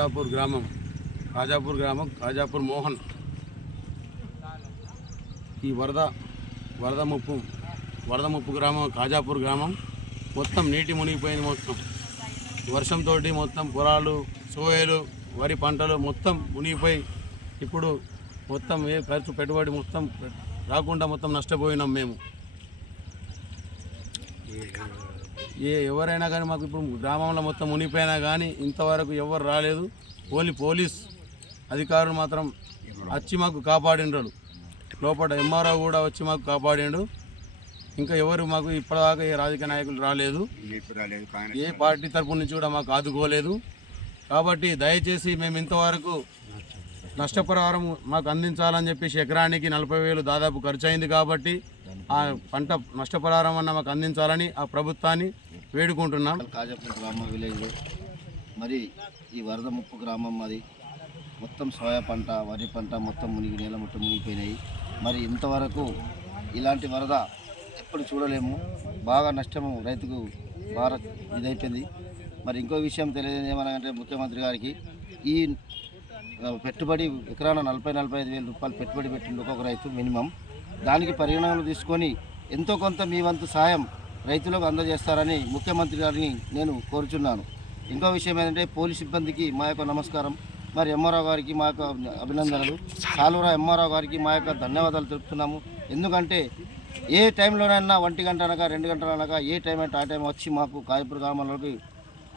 కాజాపూర్ గ్రామం కాజాపూర్ మోహన్ ఈ వరద ముప్పు గ్రామం కాజాపూర్ గ్రామం మొత్తం నీటి మునిగిపోయింది. మొత్తం వర్షంతో మొత్తం పొలాలు సోయలు వరి పంటలు మొత్తం మునిగిపోయి ఇప్పుడు మొత్తం ఏ ఖర్చు పెట్టుబడి మొత్తం రాకుండా మొత్తం నష్టపోయినాం మేము. ఎవరైనా కానీ మాకు ఇప్పుడు గ్రామంలో మొత్తం మునిగిపోయినా కానీ ఇంతవరకు ఎవరు రాలేదు. ఓన్లీ పోలీస్ అధికారులు మాత్రం వచ్చి మాకు కాపాడిండ్రు. లోపల ఎంఆర్ఓ కూడా వచ్చి మాకు కాపాడిండు. ఇంకా ఎవరు మాకు ఇప్పటిదాకా ఏ రాజకీయ నాయకులు రాలేదు, ఏ పార్టీ తరఫు నుంచి కూడా మాకు ఆదుకోలేదు. కాబట్టి దయచేసి మేము ఇంతవరకు నష్టపరిహారం మాకు అందించాలని చెప్పేసి ఎకరానికి 40,000 దాదాపు ఖర్చు అయింది. కాబట్టి ఆ పంట నష్టపరిహారం అన్న మాకు అందించాలని ఆ ప్రభుత్వాన్ని వేడుకుంటున్నాం. కాజాపూర్ గ్రామ విలేజ్ మరి ఈ వరద ముప్పు గ్రామం అది మొత్తం సోయా పంట వరి పంట మొత్తం నేల మొత్తం మునిగిపోయినాయి. మరి ఇంతవరకు ఇలాంటి వరద ఎప్పుడు చూడలేము. బాగా నష్టము రైతుకు బాగా ఇదైపోయింది. మరి ఇంకో విషయం తెలియదు ఏమనంటే ముఖ్యమంత్రి గారికి ఈ పెట్టుబడి ఎకరాన 40,000-45,000 రూపాయలు పెట్టుబడి పెట్టిండు ఒక్కొక్క రైతు మినిమం. దానికి పరిగణనలు తీసుకొని ఎంతో కొంత మీ వంతు సాయం రైతులకు అందజేస్తారని ముఖ్యమంత్రి గారిని నేను కోరుచున్నాను. ఇంకో విషయం ఏంటంటే పోలీస్ సిబ్బందికి మా యొక్క నమస్కారం, మరి ఎంఆర్ఓ గారికి మా యొక్క అభినందనలు, సాలూరా ఎంఆర్ఓ గారికి మా యొక్క ధన్యవాదాలు తెలుపుతున్నాము. ఎందుకంటే ఏ టైంలోనైనా 1 గంట అనగా 2 గంటలు అనగా ఏ టైం అంటే ఆ టైం వచ్చి మాకు కాజాపూర్ గ్రామంలోకి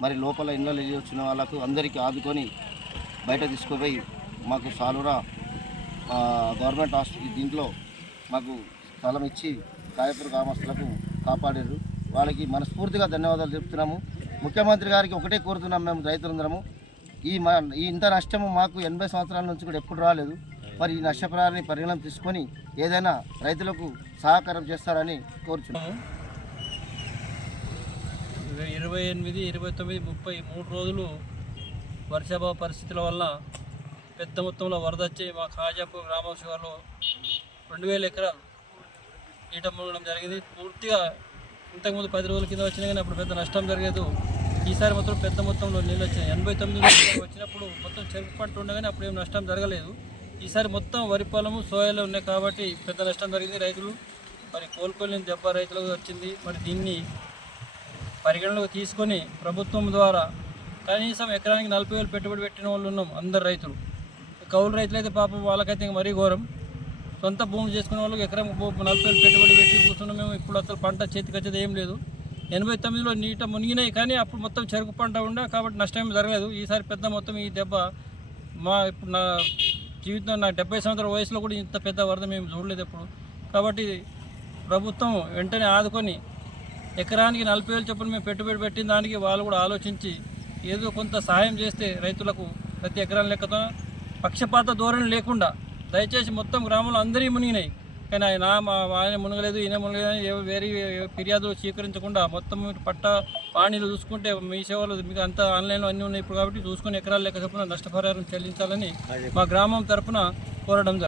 మరి లోపల ఇళ్ళలో వచ్చిన వాళ్ళకు అందరికీ ఆదుకొని బయట తీసుకుపోయి మాకు సాలూరా గవర్నమెంట్ హాస్పిటల్ దీంట్లో మాకు స్థలం ఇచ్చి కాజాపూర్ గ్రామస్తులకు కాపాడారు. వాళ్ళకి మనస్ఫూర్తిగా ధన్యవాదాలు చెప్తున్నాము. ముఖ్యమంత్రి గారికి ఒకటే కోరుతున్నాం మేము రైతులందరము, ఈ ఇంత నష్టము మాకు 80 సంవత్సరాల నుంచి కూడా ఎప్పుడు రాలేదు. మరి ఈ నష్టపరిహారాన్ని పరిగణన తీసుకొని ఏదైనా రైతులకు సహకారం చేస్తారని కోరుచున్నాము. 28, 29, 30 3 రోజులు వర్షాభావ పరిస్థితుల వల్ల పెద్ద మొత్తంలో వరద వచ్చి మా కాజాపూర్ గ్రామ శివార్లో 2,000 ఎకరాలు నీట మునగడం జరిగింది. పూర్తిగా ఇంతకుముందు 10 రోజుల కింద వచ్చినా కానీ అప్పుడు పెద్ద నష్టం జరగలేదు. ఈసారి మొత్తం పెద్ద మొత్తంలో నీళ్ళు వచ్చాయి. 89 వచ్చినప్పుడు మొత్తం చెరుకు పంట ఉండగానే అప్పుడు ఏం నష్టం జరగలేదు. ఈసారి మొత్తం వరి పొలము సోయాలు ఉన్నాయి కాబట్టి పెద్ద నష్టం జరిగింది. రైతులు మరి కోలుకోలేని దెబ్బ రైతులకు వచ్చింది. మరి దీన్ని పరిగణలోకి తీసుకొని ప్రభుత్వం ద్వారా కనీసం ఎకరానికి 40,000 పెట్టుబడి పెట్టిన వాళ్ళు ఉన్నాం అందరు రైతులు. కౌలు రైతులు అయితే పాపం వాళ్ళకైతే మరీ ఘోరం. సొంత భూములు చేసుకునే వాళ్ళకి ఎకరం 40,000 పెట్టుబడి పెట్టి కూర్చున్నాం మేము. ఇప్పుడు అసలు పంట చేతికి వచ్చేది ఏం లేదు. 89లో నీట మునిగినాయి కానీ అప్పుడు మొత్తం చెరుకు పంట ఉండే కాబట్టి నష్టం జరగలేదు. ఈసారి పెద్ద మొత్తం ఈ దెబ్బ ఇప్పుడు నా జీవితం నా 70 సంవత్సరాల వయసులో కూడా ఇంత పెద్ద వరద మేము చూడలేదు ఎప్పుడు. కాబట్టి ప్రభుత్వం వెంటనే ఆదుకొని ఎకరానికి 40,000 చొప్పున మేము పెట్టుబడి పెట్టిన దానికి వాళ్ళు కూడా ఆలోచించి ఏదో కొంత సహాయం చేస్తే రైతులకు ప్రతి ఎకరం లెక్కతో పక్షపాత ధోరణి లేకుండా దయచేసి మొత్తం గ్రామంలో అందరికీ మునిగినాయి కానీ ఆయన మునగలేదు ఈయన మునగలేదు వేరే ఫిర్యాదులు స్వీకరించకుండా మొత్తం పట్ట పానీలు చూసుకుంటే మీ సేవలు మీకు అంతా ఆన్లైన్లో అన్నీ ఉన్నాయి ఇప్పుడు కాబట్టి చూసుకుని ఎకరాల లెక్క చొప్పున నష్టపరిహారం చెల్లించాలని మా గ్రామం తరఫున కోరడం జరిగింది.